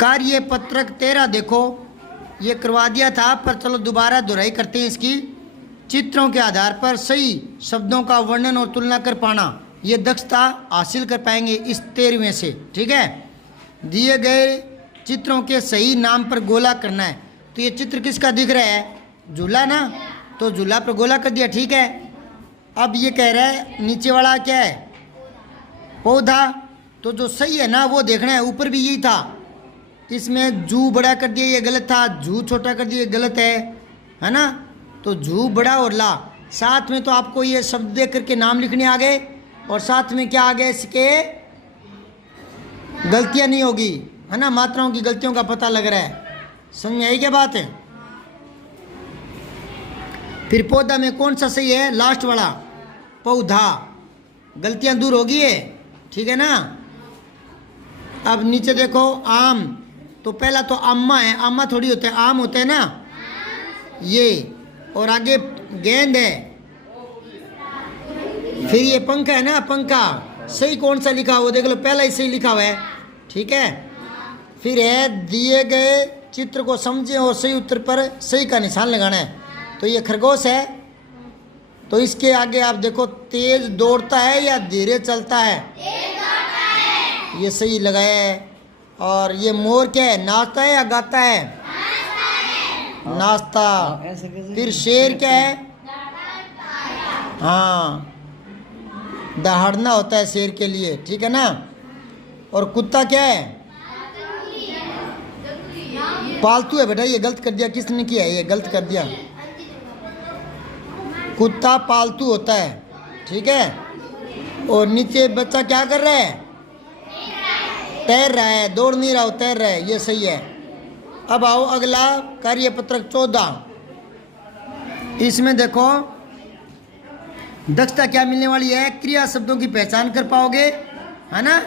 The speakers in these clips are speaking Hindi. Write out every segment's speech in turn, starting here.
कार्य पत्रक 13 देखो, ये करवा दिया था पर चलो दोबारा दोहराई करते हैं इसकी। चित्रों के आधार पर सही शब्दों का वर्णन और तुलना कर पाना, ये दक्षता हासिल कर पाएंगे इस 13वें से। ठीक है, दिए गए चित्रों के सही नाम पर गोला करना है। तो ये चित्र किसका दिख रहा है? झूला ना, तो झूला पर गोला कर दिया। ठीक है, अब ये कह रहा है नीचे वाला क्या है? पौधा। तो जो सही है ना वो देखना है। ऊपर भी यही था, इसमें जू बड़ा कर दिया, ये गलत था। जू छोटा कर दिया, ये गलत है ना। तो जू बड़ा और ला, साथ में तो आपको ये शब्द देख करके नाम लिखने आ गए, और साथ में क्या आ गया इसके? गलतियां नहीं होगी, है ना। मात्राओं की गलतियों का पता लग रहा है। समझ में आई क्या बात है? फिर पौधा में कौन सा सही है? लास्ट वाला, पौधा। गलतियां दूर होगी है, ठीक है ना। अब नीचे देखो, आम। तो पहला तो आमा है, आमा थोड़ी होता है, आम होता है ना ये। और आगे गेंद है। फिर ये पंखा है ना, पंखा। सही कौन सा लिखा हुआ देख लो, पहला ही सही लिखा हुआ है। ठीक है, फिर है दिए गए चित्र को समझें और सही उत्तर पर सही का निशान लगाना है। तो ये खरगोश है, तो इसके आगे आप देखो, तेज दौड़ता है या धीरे चलता है? ये सही लगाया है। और ये मोर क्या है? नाचता है या गाता है? नाचता। फिर शेर क्या है? हाँ, दहाड़ना होता है शेर के लिए, ठीक है ना। और कुत्ता क्या है? पालतू है बेटा, ये गलत कर दिया। किसने किया? ये गलत कर दिया। कुत्ता पालतू होता है, ठीक है। और नीचे बच्चा क्या कर रहा है? तैर रहा है, दौड़ नहीं रहा हो, तैर रहा है, ये सही है। अब आओ अगला कार्य पत्रक 14। इसमें देखो दक्षता क्या मिलने वाली है? क्रिया शब्दों की पहचान कर पाओगे, है ना।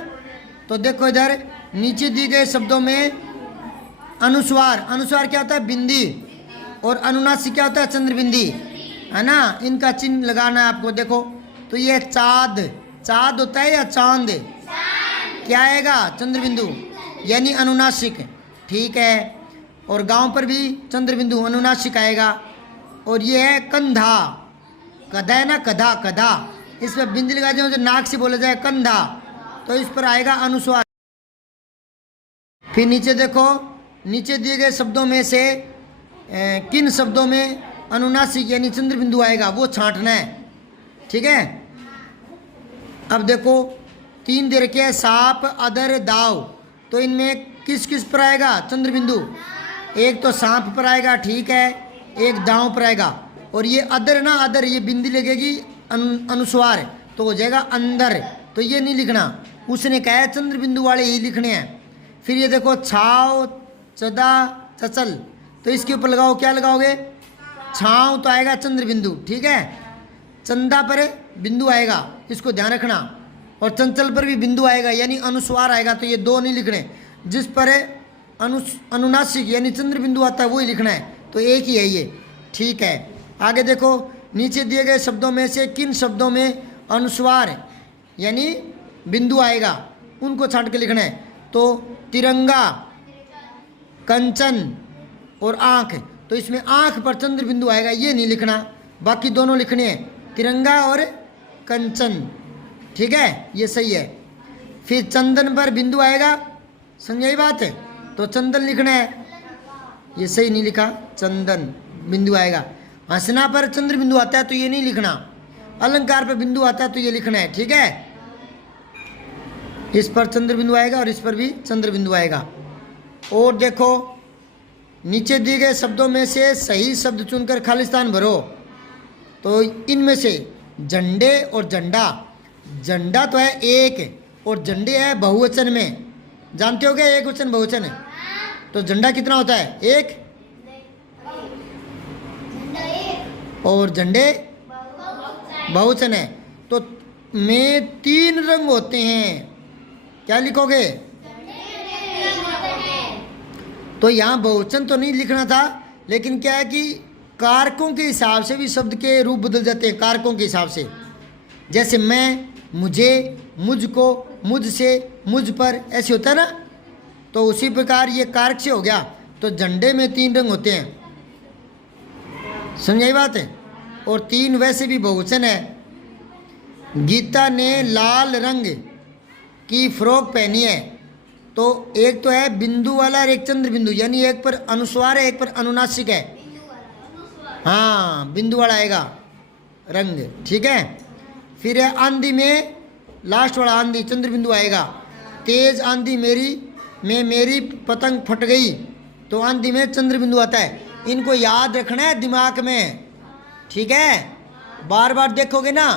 तो देखो इधर नीचे दिए गए शब्दों में अनुस्वार, अनुस्वार क्या होता है? बिंदी। और अनुनासिक क्या होता है? चंद्र बिंदी, है ना। इनका चिन्ह लगाना है आपको। देखो तो ये चाँद, चाँद होता है या चांद? क्या आएगा? चंद्र बिंदु, यानी अनुनासिक, ठीक है। और गांव पर भी चंद्र बिंदु अनुनासिक आएगा। और ये है कंधा, कधा है ना, कधा, कधा। इस पर बिंदी लगा दिया, नाक से बोला जाए कंधा, तो इस पर आएगा अनुस्वार। फिर नीचे देखो, नीचे दिए गए शब्दों में से किन शब्दों में अनुनासिक यानी चंद्र बिंदु आएगा वो छांटना है, ठीक है। अब देखो 3 दे रखे हैं, सांप, अदर, दाव। तो इनमें किस किस पर आएगा चंद्र बिंदु? एक तो सांप पर आएगा, ठीक है, एक दाव पर आएगा। और ये अदर ना, अदर ये बिंदी लगेगी अनुस्वार, तो हो जाएगा अंदर। तो ये नहीं लिखना, उसने कहा है चंद्र बिंदु वाले ही लिखने हैं। फिर ये देखो छाव, चदा, चचल। तो इसके ऊपर लगाओ, क्या लगाओगे? छाव तो आएगा चंद्र बिंदु, ठीक है। चंदा पर बिंदु आएगा, इसको ध्यान रखना। और चंचल पर भी बिंदु आएगा, यानी अनुस्वार आएगा। तो ये 2 नहीं लिखने, जिस पर अनुनासिक यानी चंद्र बिंदु आता है वही लिखना है। तो एक ही है ये, ठीक है। आगे देखो, नीचे दिए गए शब्दों में से किन शब्दों में अनुस्वार यानी बिंदु आएगा उनको छांट के लिखना है। तो तिरंगा, कंचन और आँख। तो इसमें आँख पर चंद्र बिंदु आएगा, ये नहीं लिखना, बाकी दोनों लिखने हैं, तिरंगा और कंचन, ठीक है, ये सही है। फिर चंदन पर बिंदु आएगा, समझाई बात है, तो चंदन लिखना है, ये सही नहीं लिखा, चंदन बिंदु आएगा। हंसना पर चंद्र बिंदु आता है तो ये नहीं लिखना, अलंकार पर बिंदु आता है तो ये लिखना है, ठीक है। इस पर चंद्र बिंदु आएगा और इस पर भी चंद्र बिंदु आएगा। और देखो नीचे दिए गए शब्दों में से सही शब्द चुनकर खाली स्थान भरो। तो इनमें से झंडे और झंडा, झंडा तो है एक और झंडे है बहुवचन में, जानते हो क्या एक वचन बहुवचन है? तो झंडा कितना होता है? एक। और झंडे बहुवचन है। तो में 3 रंग होते हैं, क्या लिखोगे? तो यहाँ बहुवचन तो नहीं लिखना था, लेकिन क्या है कि कारकों के हिसाब से भी शब्द के रूप बदल जाते हैं, कारकों के हिसाब से। जैसे मैं, मुझे, मुझको, मुझसे, मुझ पर, ऐसे होता है ना। तो उसी प्रकार ये कारक से हो गया। तो झंडे में 3 रंग होते हैं, समझाई बात है। और 3 वैसे भी बहुवचन है। गीता ने लाल रंग की फ्रॉक पहनी है। तो एक तो है बिंदु वाला और एक चंद्र बिंदु, यानी एक पर अनुस्वार है एक पर अनुनासिक है। हाँ, बिंदु वाला आएगा रंग, ठीक है। फिर है आंधी में लास्ट वाला आंधी चंद्र बिंदु आएगा। तेज आंधी में मेरी पतंग फट गई, तो आंधी में चंद्र बिंदु आता है। इनको याद रखना है दिमाग में, ठीक है। बार बार देखोगे ना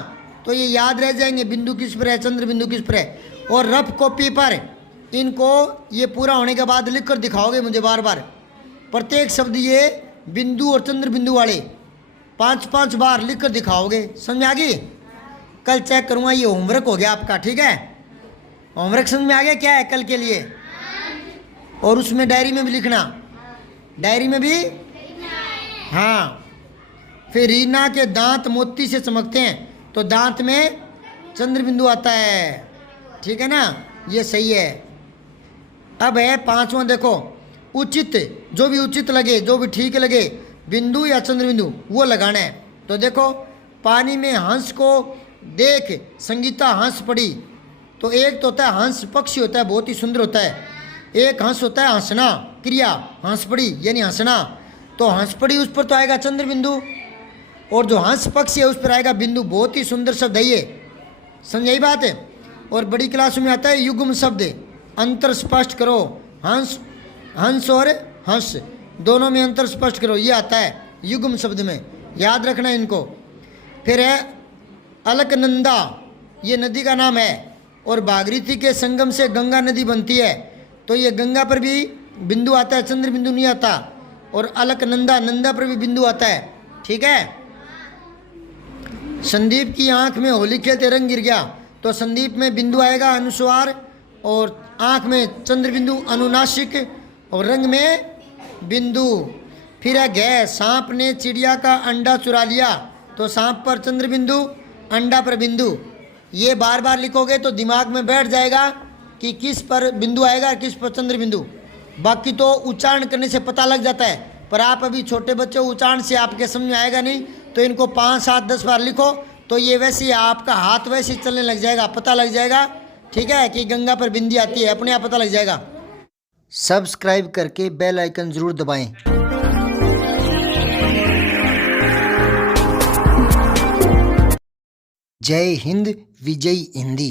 तो ये याद रह जाएंगे, बिंदु किस पर है चंद्र बिंदु किस पर है। और रफ कॉपी पर इनको ये पूरा होने के बाद लिख कर दिखाओगे मुझे बार बार, प्रत्येक शब्द ये बिंदु और चंद्र बिंदु वाले 5-5 बार लिख कर दिखाओगे, समझ आ गई। कल चेक करूँगा, ये होमवर्क हो गया आपका, ठीक है। होमवर्क समझ में आ गया क्या है कल के लिए। और उसमें डायरी में भी लिखना, डायरी में भी, हाँ। फिर रीना के दांत मोती से चमकते हैं, तो दांत में चंद्र बिंदु आता है, ठीक है ना, ये सही है। अब है 5वां, देखो उचित, जो भी उचित लगे जो भी ठीक लगे, बिंदु या चंद्र बिंदु वो लगाना है। तो देखो पानी में हंस को देख संगीता हंस पड़ी। तो एक तो होता है हंस, पक्षी होता है, बहुत ही सुंदर होता है। एक हंस होता है हंसना, क्रिया, हंस पड़ी यानी हंसना। तो हंस पड़ी उस पर तो आएगा चंद्र बिंदु, और जो हंस पक्षी है उस पर आएगा बिंदु। बहुत ही सुंदर शब्द है ये, समझाई बात है। और बड़ी क्लास में आता है युग्म शब्द, अंतर स्पष्ट करो। हंस और हंस दोनों में अंतर स्पष्ट करो, ये आता है युग्म शब्द में, याद रखना इनको। फिर है अलकनंदा, ये नदी का नाम है। और भागीरथी के संगम से गंगा नदी बनती है, तो ये गंगा पर भी बिंदु आता है, चंद्र बिंदु नहीं आता। और अलकनंदा, नंदा पर भी बिंदु आता है, ठीक है। संदीप की आंख में होली खेलते रंग गिर गया, तो संदीप में बिंदु आएगा अनुस्वार, और आंख में चंद्र बिंदु अनुनासिक, और रंग में बिंदु। फिर है गै, सांप ने चिड़िया का अंडा चुरा लिया, तो सांप पर चंद्र बिंदु, अंडा पर बिंदु। ये बार बार लिखोगे तो दिमाग में बैठ जाएगा कि किस पर बिंदु आएगा किस पर चंद्र बिंदु। बाकी तो उच्चारण करने से पता लग जाता है, पर आप अभी छोटे बच्चे, उच्चारण से आपके समझ में आएगा नहीं। तो इनको 5, 7, 10 बार लिखो, तो ये वैसे ही आपका हाथ वैसे ही चलने लग जाएगा, पता लग जाएगा, ठीक है, कि गंगा पर बिंदी आती है, अपने आप पता लग जाएगा। सब्सक्राइब करके बेल आइकन जरूर दबाएं। जय हिंद, विजय हिंदी।